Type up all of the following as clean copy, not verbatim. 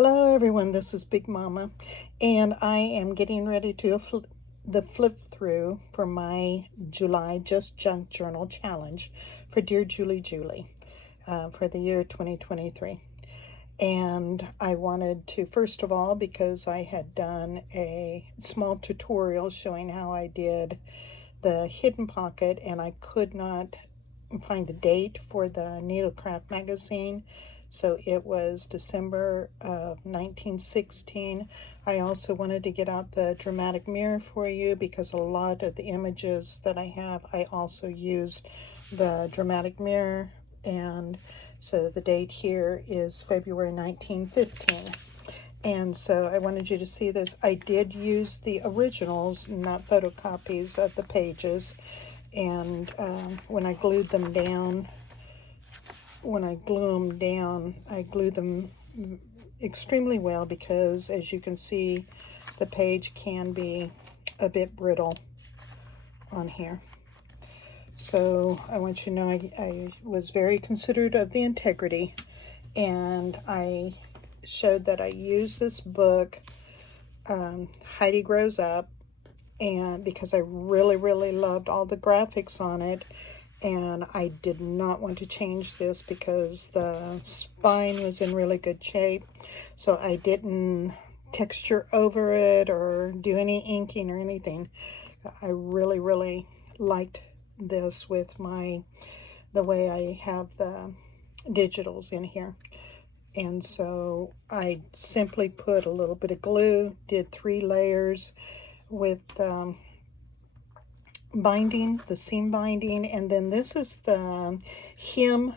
Hello everyone, this is Big Mama, and I am getting ready to the flip through for my July Just Junk Journal Challenge for Dear Julie for the year 2023. And I wanted to, first of all, because I had done a small tutorial showing how I did the hidden pocket and I could not find the date for the Needlecraft magazine, so it was December of 1916. I also wanted to get out the dramatic mirror for you because a lot of the images that I have, I also used the dramatic mirror, and so the date here is February 1915. And so I wanted you to see this. I did use the originals, not photocopies of the pages, and when I glued them down, I glue them extremely well because, as you can see, the page can be a bit brittle on here. So I want you to know I was very considerate of the integrity, and I showed that I use this book, Heidi Grows Up, and because I really loved all the graphics on it, and I did not want to change this because the spine was in really good shape, so I didn't texture over it or do any inking or anything. I really liked this with the way I have the digitals in here. And so I simply put a little bit of glue, did 3 layers with binding, the seam binding, and then this is the hem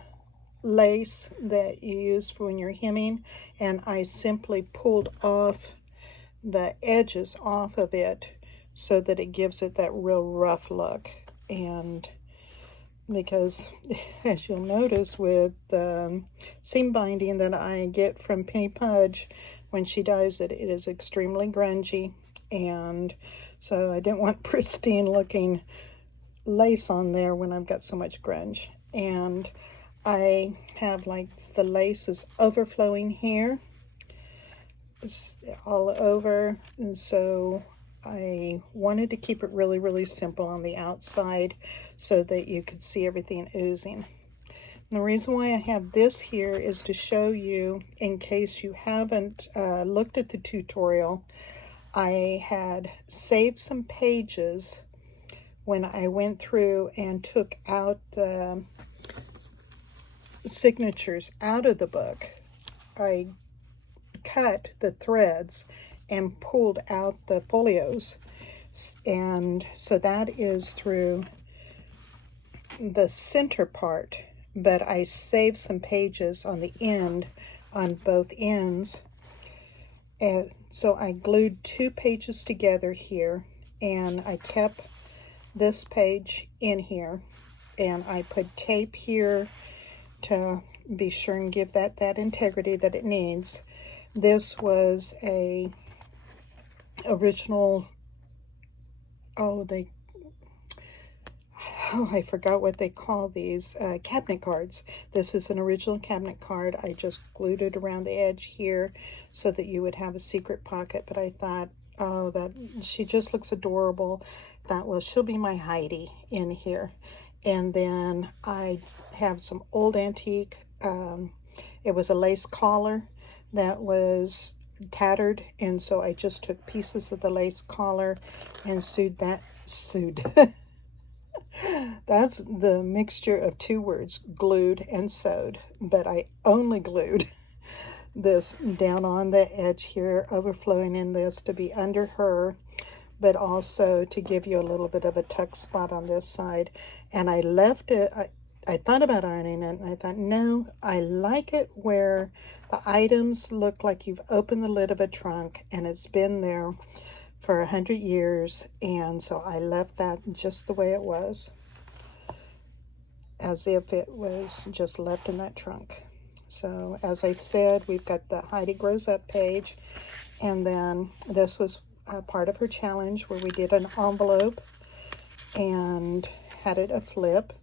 lace that you use for when you're hemming, and I simply pulled off the edges off of it so that it gives it that real rough look. And because, as you'll notice with the seam binding that I get from Penny Pudge when she dyes it, it is extremely grungy, and so I didn't want pristine looking lace on there when I've got so much grunge. And I have like the lace is overflowing here, it's all over, and so I wanted to keep it really simple on the outside so that you could see everything oozing. And the reason why I have this here is to show you, in case you haven't looked at the tutorial, I had saved some pages when I went through and took out the signatures out of the book. I cut the threads and pulled out the folios, and so that is through the center part, but I saved some pages on the end, on both ends, and so I glued 2 pages together here, and I kept this page in here, and I put tape here to be sure and give that integrity that it needs. This was a original, I forgot what they call these, cabinet cards. This is an original cabinet card. I just glued it around the edge here so that you would have a secret pocket, but I thought, oh, that she just looks adorable. Thought, well, she'll be my Heidi in here. And then I have some old antique, it was a lace collar that was tattered, and so I just took pieces of the lace collar and sewed that's the mixture of 2 words, glued and sewed, but I only glued this down on the edge here, overflowing in this to be under her, but also to give you a little bit of a tuck spot on this side. And I left it, I thought about ironing it, and I thought, no, I like it where the items look like you've opened the lid of a trunk and it's been there for 100 years, and so I left that just the way it was, as if it was just left in that trunk. So as I said, we've got the Heidi Grows Up page, and then this was part of her challenge where we did an envelope and had it a flip.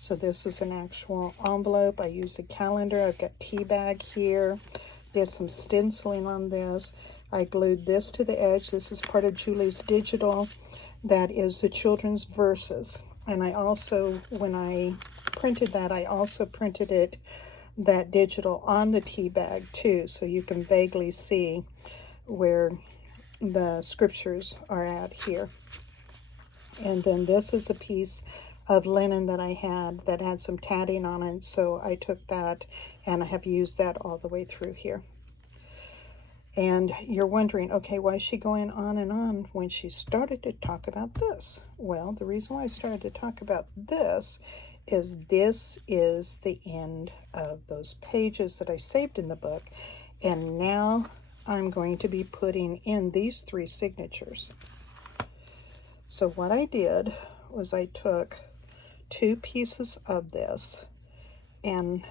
So this is an actual envelope. I used a calendar. I've got tea bag here. did some stenciling on this. I glued this to the edge. This is part of Julie's digital. That is the children's verses. And I also, when I printed that, I also printed it, that digital, on the tea bag too, so you can vaguely see where the scriptures are at here. And then this is a piece of linen that I had that had some tatting on it, so I took that and I have used that all the way through here. And you're wondering, okay, why is she going on and on when she started to talk about this? Well, the reason why I started to talk about this is the end of those pages that I saved in the book. And now I'm going to be putting in these 3 signatures. So what I did was I took 2 pieces of this, and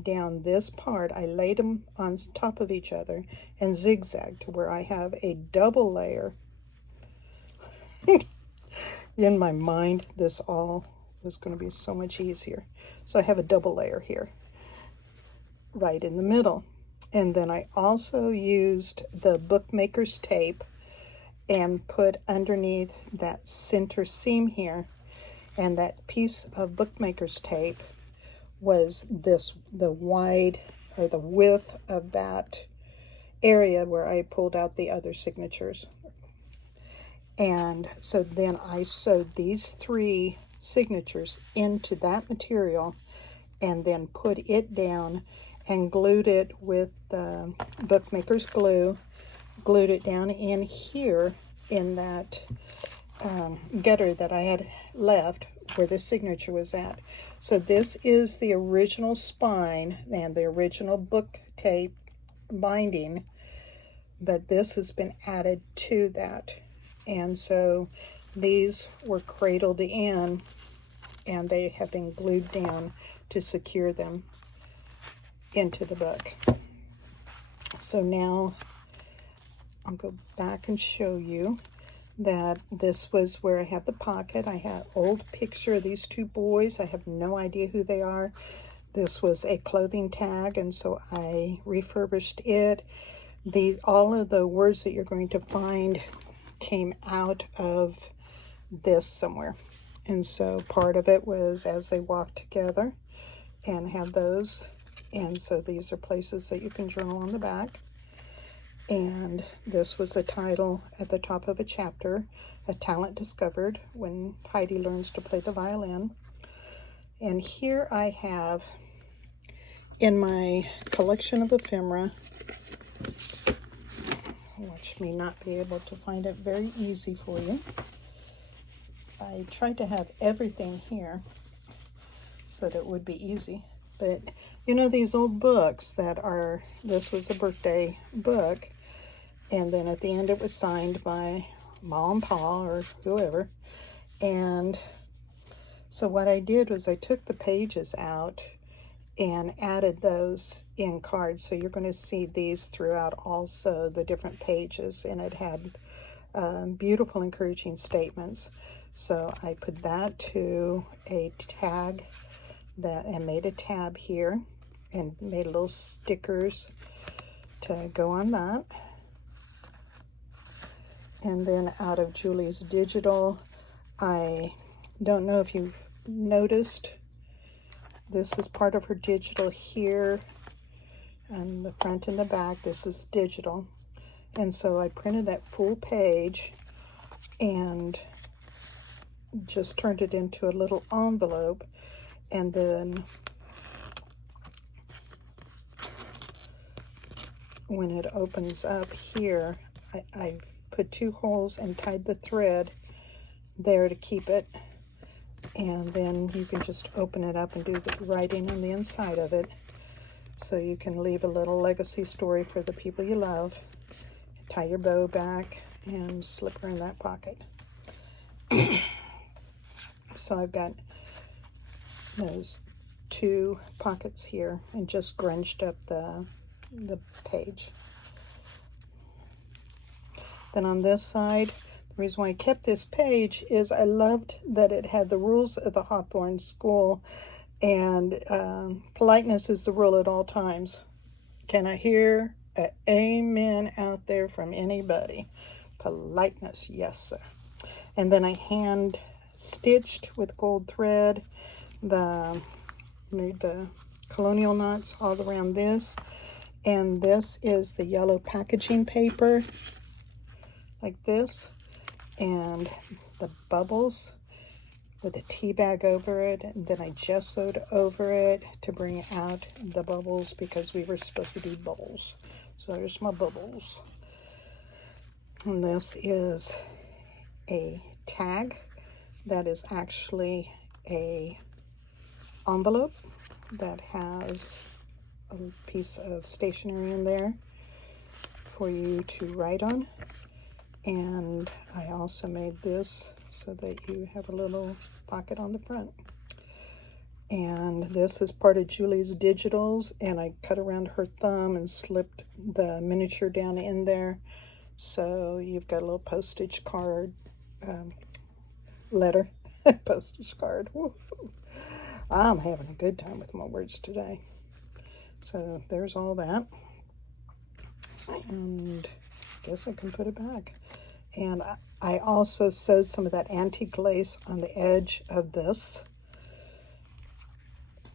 down this part I laid them on top of each other and zigzagged to where I have a double layer. In my mind, this all was going to be so much easier. So I have a double layer here right in the middle. And then I also used the bookmaker's tape and put underneath that center seam here, and that piece of bookmaker's tape was the wide, or the width of that area where I pulled out the other signatures. And so then I sewed these 3 signatures into that material and then put it down and glued it with bookmaker's glue, glued it down in here in that gutter that I had left where the signature was at. So this is the original spine and the original book tape binding, but this has been added to that. And so these were cradled in and they have been glued down to secure them into the book. So now I'll go back and show you that this was where I have the pocket. I had an old picture of these 2 boys. I have no idea who they are. This was a clothing tag, and so I refurbished it. All of the words that you're going to find came out of this somewhere. And so part of it was as they walked together, and have those. And so these are places that you can journal on the back. And this was the title at the top of a chapter, A Talent Discovered, when Heidi learns to play the violin. And here I have, in my collection of ephemera, watch me not be able to find it very easy for you. I tried to have everything here so that it would be easy. But you know, these old books that are, this was a birthday book, and then at the end it was signed by Ma and Pa or whoever. And so what I did was I took the pages out and added those in cards. So you're going to see these throughout also, the different pages, and it had beautiful encouraging statements. So I put that to a tag and made a tab here and made little stickers to go on that. And then out of Julie's digital, I don't know if you've noticed, this is part of her digital here, and the front and the back, this is digital. And so I printed that full page and just turned it into a little envelope, and then when it opens up here, I put 2 holes and tied the thread there to keep it, and then you can just open it up and do the writing on the inside of it, so you can leave a little legacy story for the people you love. Tie your bow back and slip her in that pocket. So I've got those 2 pockets here and just grunched up the page. Then on this side, the reason why I kept this page is I loved that it had the rules of the Hawthorne School, and politeness is the rule at all times. Can I hear an amen out there from anybody? Politeness, yes, sir. And then I hand stitched with gold thread made the colonial knots all around this. And this is the yellow packaging paper, like this. And the bubbles with a tea bag over it, and then I gessoed over it to bring out the bubbles because we were supposed to do bubbles. So there's my bubbles. And this is a tag that is actually a envelope that has a piece of stationery in there for you to write on. And I also made this so that you have a little pocket on the front. And this is part of Julie's digitals, and I cut around her thumb and slipped the miniature down in there. So you've got a little postage card, letter, postage card. Woo-hoo. I'm having a good time with my words today. So there's all that. And I guess I can put it back. And I also sewed some of that antique lace on the edge of this.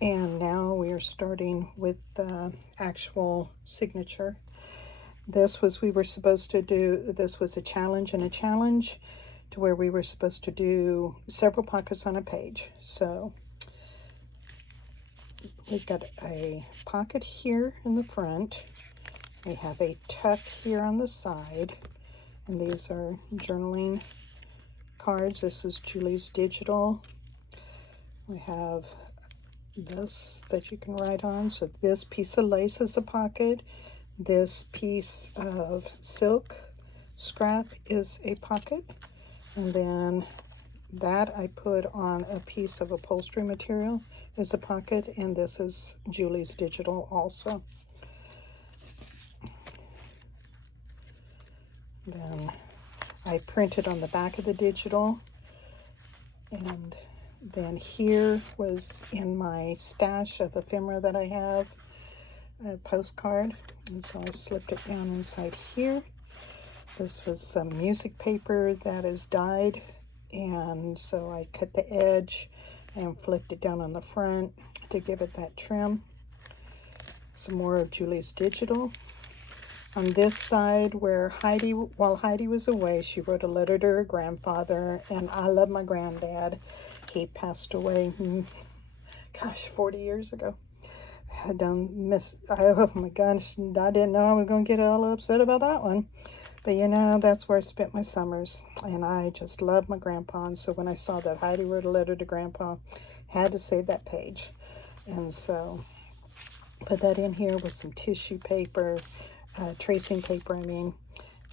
And now we are starting with the actual signature. This was, we were supposed to do, this was a challenge and a challenge to where we were supposed to do several pockets on a page. So we've got a pocket here in the front. We have a tuck here on the side. And these are journaling cards. This is Julie's digital. We have this that you can write on. So this piece of lace is a pocket. This piece of silk scrap is a pocket. And then that I put on a piece of upholstery material is a pocket. And this is Julie's digital also. Then I printed on the back of the digital, and then here was in my stash of ephemera that I have, a postcard, and so I slipped it down inside here. This was some music paper that is dyed, and so I cut the edge and flipped it down on the front to give it that trim. Some more of Julie's digital. On this side, where while Heidi was away, she wrote a letter to her grandfather, and I love my granddad. He passed away, 40 years ago. Oh my gosh, I didn't know I was going to get all upset about that one. But you know, that's where I spent my summers, and I just love my grandpa. And so when I saw that Heidi wrote a letter to grandpa, had to save that page. And so put that in here with some tissue paper, tracing paper,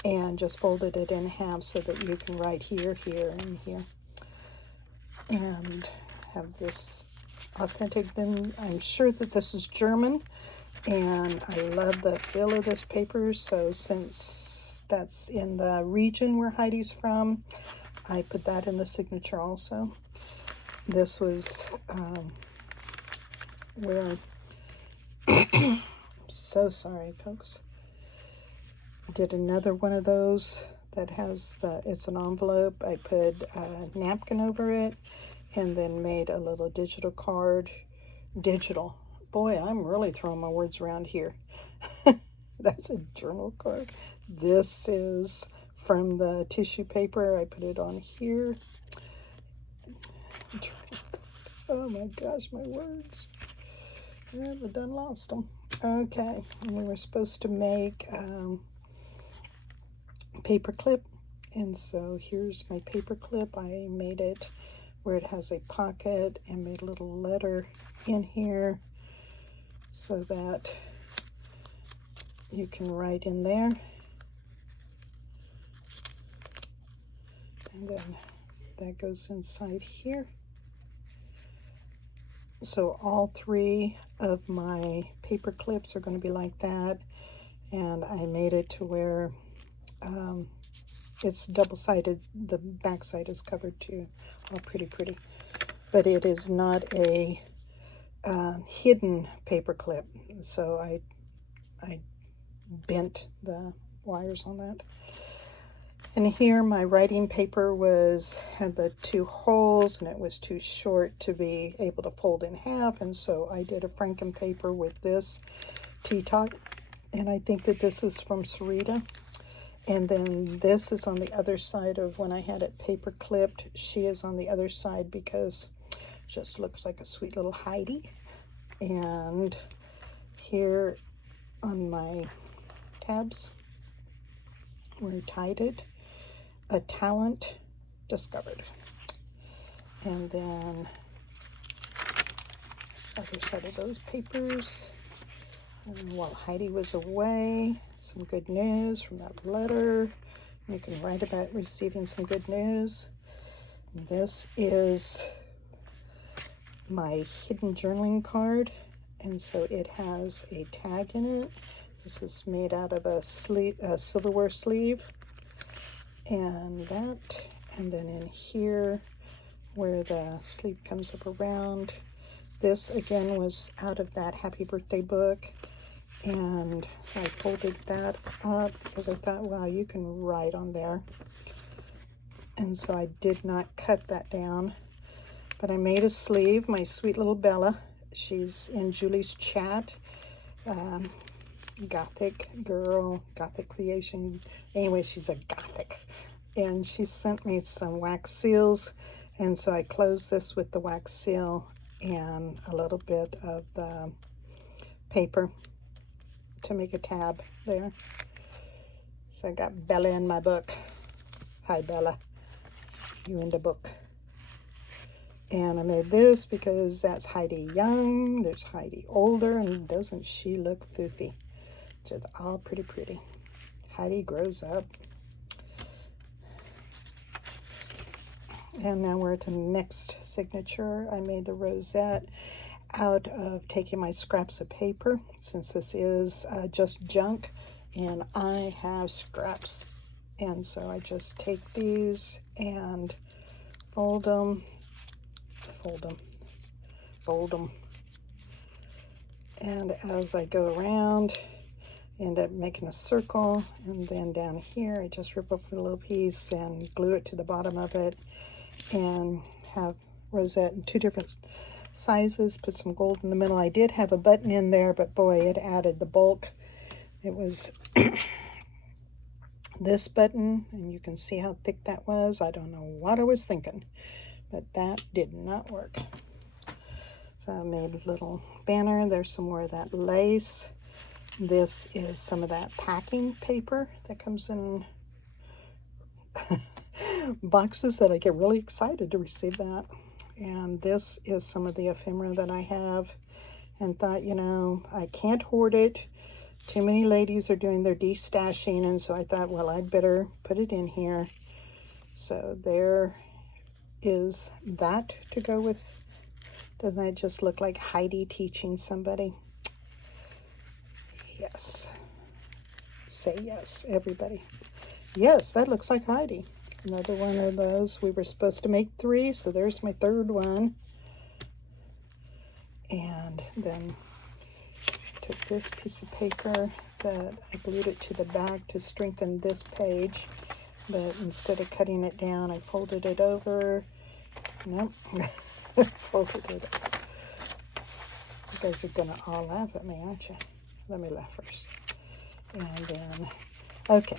and just folded it in half so that you can write here, here, and here. And have this authentic, then I'm sure that this is German, and I love the feel of this paper. So since that's in the region where Heidi's from, I put that in the signature also. This was where, so sorry folks, did another one of those that has it's an envelope. I put a napkin over it and then made a little digital card. Digital. Boy, I'm really throwing my words around here. That's a journal card. This is from the tissue paper. I put it on here. Oh my gosh, my words. I've done lost them. Okay, and we were supposed to make paper clip, and so here's my paper clip. I made it where it has a pocket and made a little letter in here so that you can write in there. And then that goes inside here. So all three of my paper clips are going to be like that, and I made it to where it's double-sided. The back side is covered too. Oh, pretty. But it is not a hidden paper clip. So I I bent the wires on that. And here my writing paper had the 2 holes, and it was too short to be able to fold in half, and so I did a Franken paper with this T-top, and I think that this is from Sarita. And then this is on the other side of when I had it paper clipped. She is on the other side because it just looks like a sweet little Heidi. And here on my tabs where I tied it, a talent discovered. And then other side of those papers. And while Heidi was away, some good news from that letter. You can write about receiving some good news. This is my hidden journaling card, and so it has a tag in it. This is made out of a silverware sleeve, and that, and then in here where the sleeve comes up around, this again was out of that Happy Birthday book. And so I folded that up because I thought, wow, you can write on there. And so I did not cut that down. But I made a sleeve, my sweet little Bella. She's in Julie's chat. Gothic girl, Gothic creation. Anyway, she's a Gothic. And she sent me some wax seals. And so I closed this with the wax seal and a little bit of the paper to make a tab there. So I got Bella in my book. Hi Bella, you in the book. And I made this because that's Heidi young, there's Heidi older, and doesn't she look foofy? Just all pretty. Heidi grows up. And now we're at the next signature. I made the rosette out of taking my scraps of paper, since this is just junk and I have scraps, and so I just take these and fold them, and as I go around, end up making a circle, and then down here I just rip up a little piece and glue it to the bottom of it, and have rosette in 2 different sizes, put some gold in the middle. I did have a button in there, but boy, it added the bulk. It was this button, and you can see how thick that was. I don't know what I was thinking, but that did not work. So I made a little banner. There's some more of that lace. This is some of that packing paper that comes in boxes that I get really excited to receive that. And this is some of the ephemera that I have, and thought, you know, I can't hoard it. Too many ladies are doing their destashing, and so I thought, well, I'd better put it in here. So there is that to go with. Doesn't that just look like Heidi teaching somebody? Yes. Say yes, everybody. Yes, that looks like Heidi. Another one of those. We were supposed to make 3, so there's my 3rd one. And then took this piece of paper that I glued it to the back to strengthen this page, but instead of cutting it down, I folded it over. Nope. Folded it over. You guys are gonna all laugh at me, aren't you? Let me laugh first. And then, okay.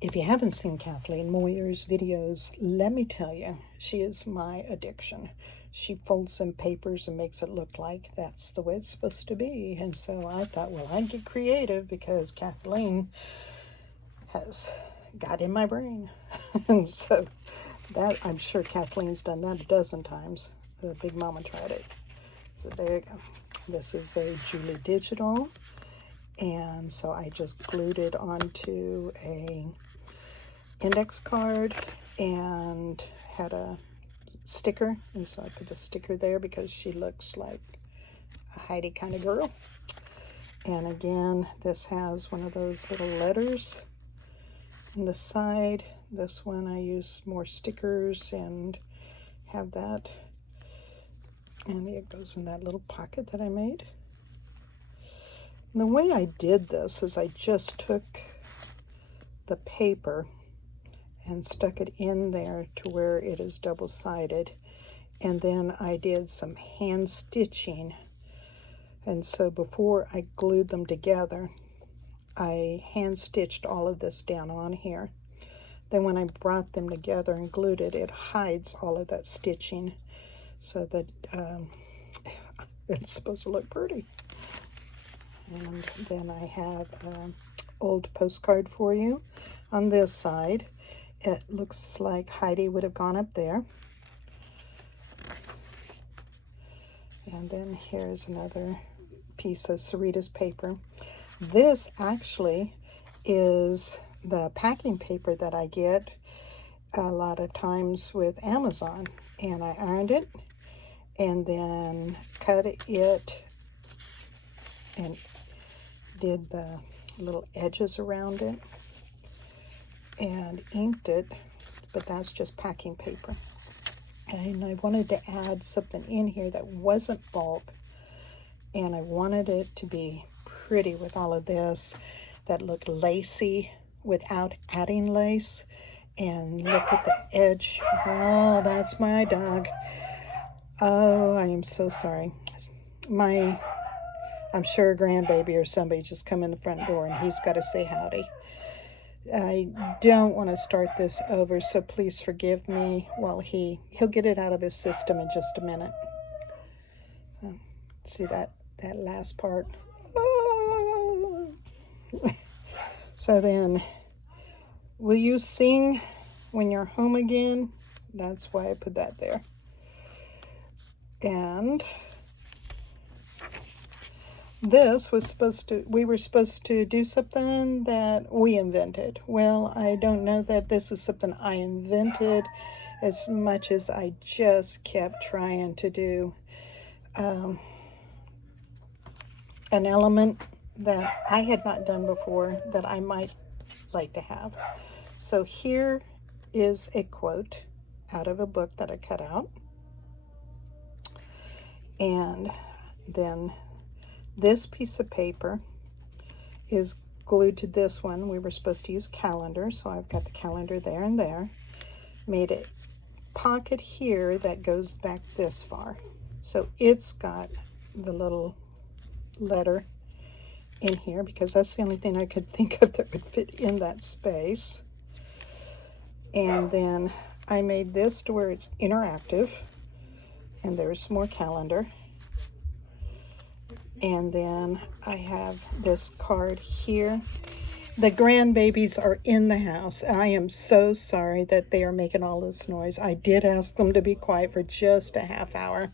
If you haven't seen Kathleen Moyer's videos, let me tell you, she is my addiction. She folds some papers and makes it look like that's the way it's supposed to be. And so I thought, well, I'd get creative because Kathleen has got in my brain. And so that, I'm sure Kathleen's done that a dozen times. The Big Mama tried it. So there you go. This is a Julie Digital. And so I just glued it onto a index card and had a sticker, and so I put the sticker there because she looks like a Heidi kind of girl. And again, this has one of those little letters on the side. This one I use more stickers and have that, and it goes in that little pocket that I made. And the way I did this is I just took the paper and stuck it in there to where it is double-sided, and then I did some hand stitching. And so before I glued them together, I hand stitched all of this down on here. Then when I brought them together and glued it, it hides all of that stitching so that it's supposed to look pretty. And then I have an old postcard for you on this side. It looks like Heidi would have gone up there. And then here's another piece of Sarita's paper. This actually is the packing paper that I get a lot of times with Amazon. And I ironed it and then cut it and did the little edges around it and inked it, but that's just packing paper. And I wanted to add something in here that wasn't bulk, and I wanted it to be pretty with all of this that looked lacy without adding lace. And look at the edge. Oh, that's my dog. Oh, I am so sorry. I'm sure a grandbaby or somebody just come in the front door and he's got to say howdy. I don't want to start this over, so please forgive me while he'll get it out of his system in just a minute. See that last part? So then, will you sing when you're home again? That's why I put that there. And this was we were supposed to do something that we invented. Well, I don't know that this is something I invented as much as I just kept trying to do an element that I had not done before that I might like to have. So here is a quote out of a book that I cut out. And then this piece of paper is glued to this one. We were supposed to use calendar, so I've got the calendar there and there. Made a pocket here that goes back this far. So it's got the little letter in here because that's the only thing I could think of that would fit in that space. And then I made this to where it's interactive, and there's more calendar. And then I have this card here. The grandbabies are in the house. I am so sorry that they are making all this noise. I did ask them to be quiet for just a half hour,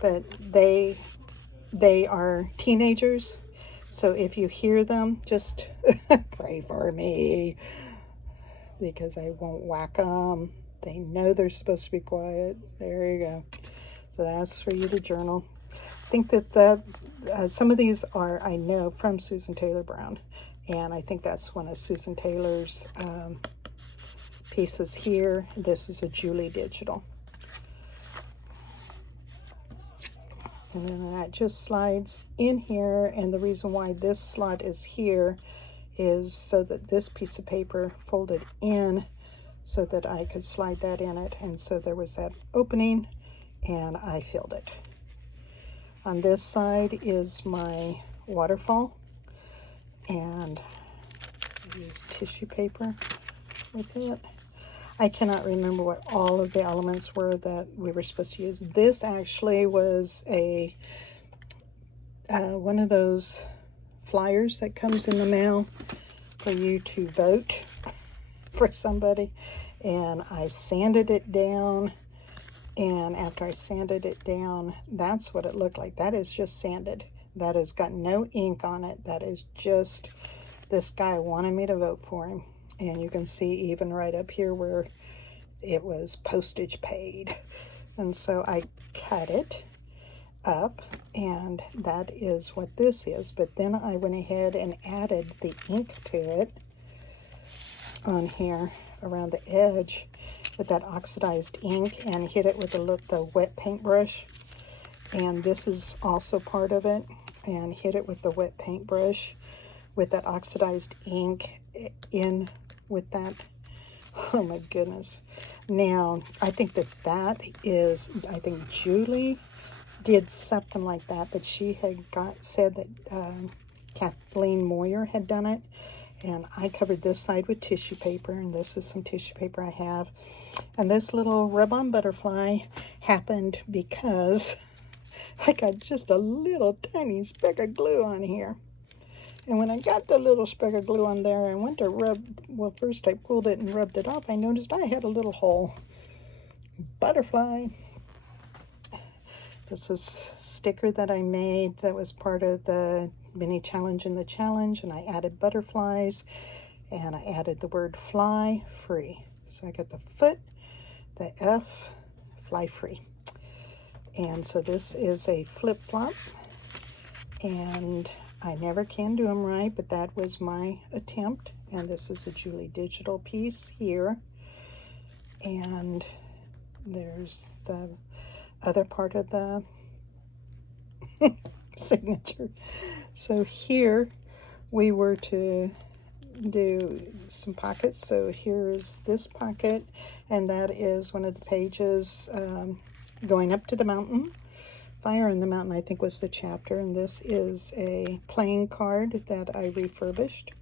but they are teenagers. So if you hear them, just pray for me because I won't whack them. They know they're supposed to be quiet. There you go. So that's for you to journal. I think that some of these are, I know, from Susan Taylor Brown. And I think that's one of Susan Taylor's pieces here. This is a Julie Digital. And then that just slides in here. And the reason why this slot is here is so that this piece of paper folded in so that I could slide that in it. And so there was that opening and I filled it. On this side is my waterfall, and I use tissue paper with it. I cannot remember what all of the elements were that we were supposed to use. This actually was a one of those flyers that comes in the mail for you to vote for somebody, and I sanded it down. And after I sanded it down, that's what it looked like. That is just sanded. That has got no ink on it. That is just, this guy wanted me to vote for him. And you can see even right up here where it was postage paid. And so I cut it up, and that is what this is. But then I went ahead and added the ink to it on here around the edge with that oxidized ink and hit it with the wet paintbrush. And this is also part of it. and hit it with the wet paintbrush with that oxidized ink in with that. Oh my goodness. Now, I think that is, I think Julie did something like that, but she had said that Kathleen Moyer had done it, and I covered this side with tissue paper, and this is some tissue paper I have. And this little rub-on butterfly happened because I got just a little tiny speck of glue on here. And when I got the little speck of glue on there, I went to well, first I pulled it and rubbed it off. I noticed I had a little hole. Butterfly. This is a sticker that I made that was part of the mini challenge in the challenge, and I added butterflies, and I added the word fly free. So I got the foot, the F, fly free. And so this is a flip-flop, and I never can do them right, but that was my attempt. And this is a Julie Digital piece here, and there's the other part of the signature. So here we were to do some pockets. So here's this pocket, and that is one of the pages going up to the mountain. Fire in the Mountain, I think, was the chapter, and this is a playing card that I refurbished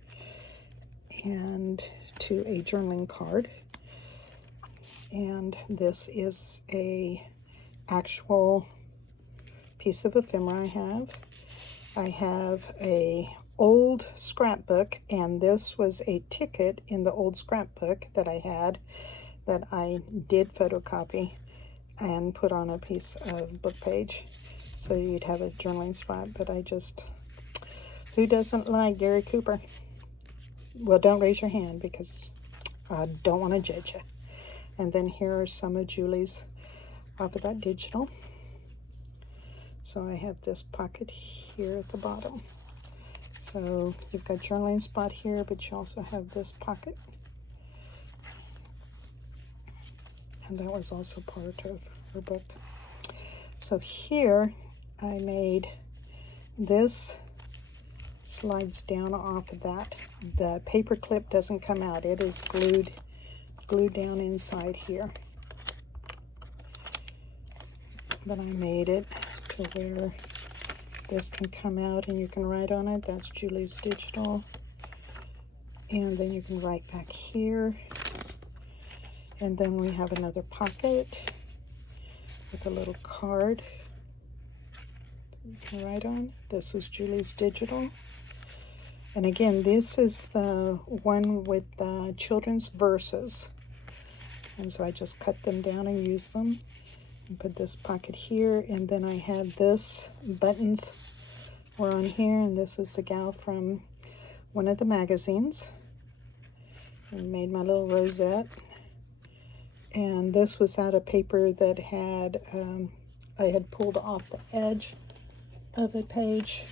and to a journaling card. And this is a actual piece of ephemera I have a old scrapbook, and this was a ticket in the old scrapbook that I had that I did photocopy and put on a piece of book page so you'd have a journaling spot. But I just, who doesn't like Gary Cooper? Well, don't raise your hand because I don't want to judge you. And then here are some of Julie's off of that digital. So I have this pocket here at the bottom. So you've got journaling spot here, but you also have this pocket. And that was also part of her book. So here I made this, slides down off of that. The paper clip doesn't come out. It is glued down inside here. But I made it to where this can come out and you can write on it. That's Julie's Digital. And then you can write back here. And then we have another pocket with a little card that you can write on. This is Julie's Digital. And again, this is the one with the children's verses. And so I just cut them down and used them. And put this pocket here, and then I had this, buttons were on here, and this is the gal from one of the magazines. And made my little rosette. And this was out of paper that had, I had pulled off the edge of a page.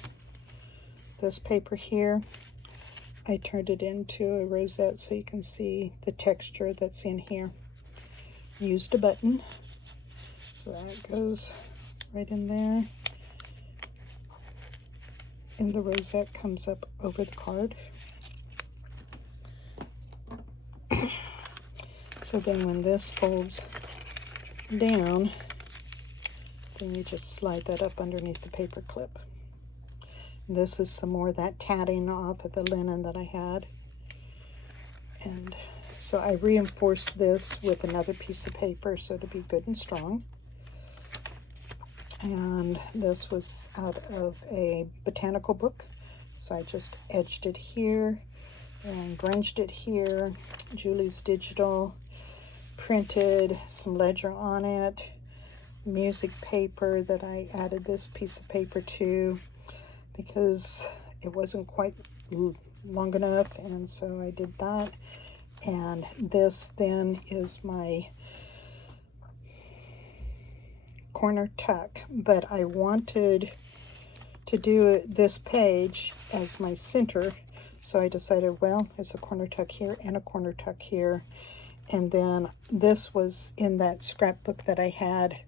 This paper here, I turned it into a rosette so you can see the texture that's in here. Used a button, so that goes right in there. And the rosette comes up over the card. So then when this folds down, then you just slide that up underneath the paper clip. And this is some more of that tatting off of the linen that I had. And so I reinforced this with another piece of paper so to be good and strong. And this was out of a botanical book. So I just edged it here and grunged it here. Julie's Digital, printed some ledger on it, music paper that I added this piece of paper to because it wasn't quite long enough, and so I did that. And this then is my corner tuck, but I wanted to do this page as my center, so I decided, well, it's a corner tuck here and a corner tuck here. And then this was in that scrapbook that I had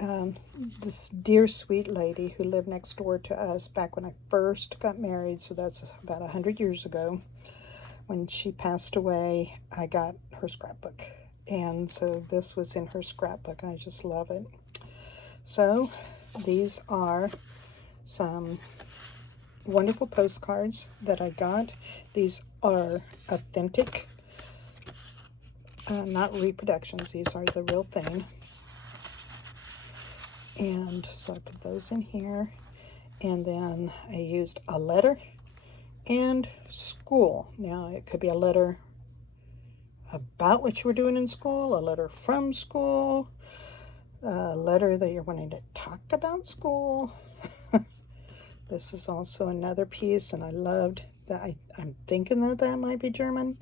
um, this dear sweet lady who lived next door to us back when I first got married, so that's about 100 years ago. When she passed away, I got her scrapbook. And so this was in her scrapbook. I just love it. So these are some wonderful postcards that I got. These are authentic, not reproductions. These are the real thing. And so I put those in here. And then I used a letter and school. Now it could be a letter about what you were doing in school, a letter from school, a letter that you're wanting to talk about school. This is also another piece, and I loved that. I'm thinking that that might be German,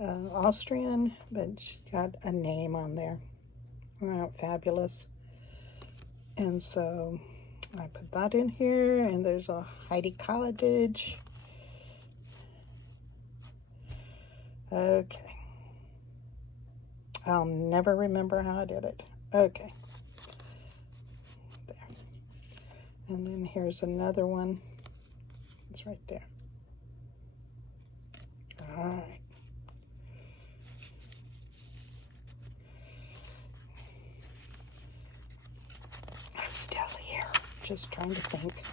Austrian, but she's got a name on there. Oh, fabulous. And so I put that in here, and there's a Heidi College. Okay. I'll never remember how I did it. Okay. There. And then here's another one. It's right there. All right. I'm still here, just trying to think.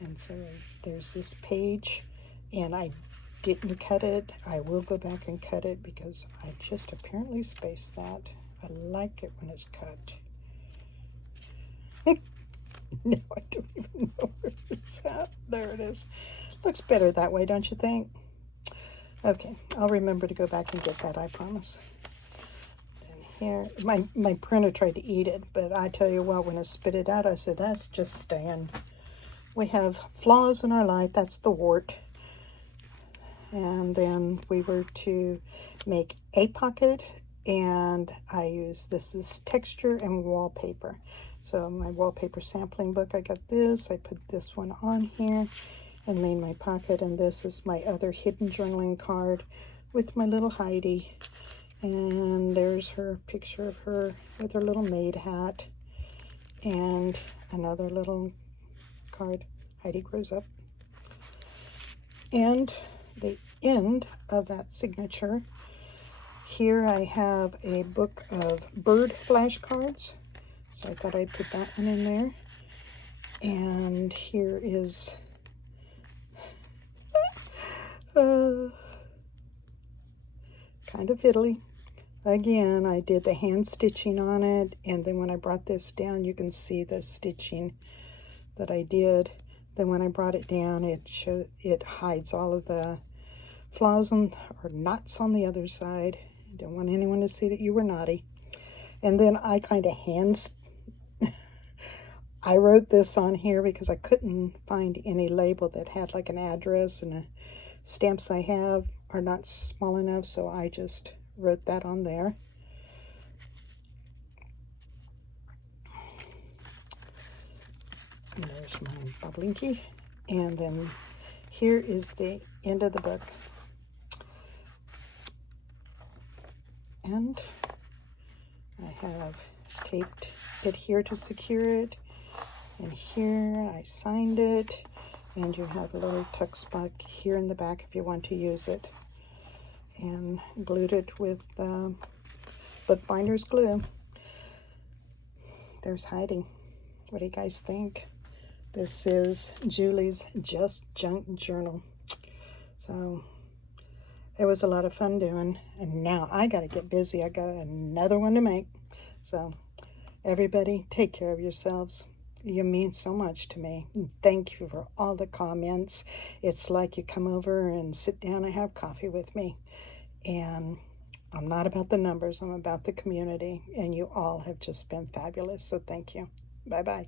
And so there's this page, and I didn't cut it. I will go back and cut it because I just apparently spaced that. I like it when it's cut. No, I don't even know where it's at. There it is. Looks better that way, don't you think? Okay, I'll remember to go back and get that, I promise. And here, my printer tried to eat it, but I tell you what, when I spit it out, I said, that's just staying. We have flaws in our life. That's the wart. And then we were to make a pocket, and I use, this is texture and wallpaper. So my wallpaper sampling book, I got this. I put this one on here and made my pocket. And this is my other hidden journaling card with my little Heidi. And there's her picture of her with her little maid hat. And another little card, Heidi grows up. And the end of that signature, here I have a book of bird flashcards. So I thought I'd put that one in there. And here is kind of fiddly. Again, I did the hand stitching on it, and then when I brought this down, you can see the stitching that I did. Then when I brought it down, it hides all of the flaws or knots on the other side. Don't want anyone to see that you were naughty. And then I kind of I wrote this on here because I couldn't find any label that had like an address, and the stamps I have are not small enough, so I just wrote that on there. And there's my bubblinky. And then here is the end of the book. And I have taped it here to secure it. And here I signed it. And you have a little tuck spot here in the back if you want to use it. And glued it with bookbinder's glue. There's Heidi. What do you guys think? This is Julie's Just Junk Journal. So it was a lot of fun doing, and now I got to get busy. I got another one to make. So everybody, take care of yourselves. You mean so much to me. And thank you for all the comments. It's like you come over and sit down and have coffee with me. And I'm not about the numbers. I'm about the community. And you all have just been fabulous. So thank you. Bye-bye.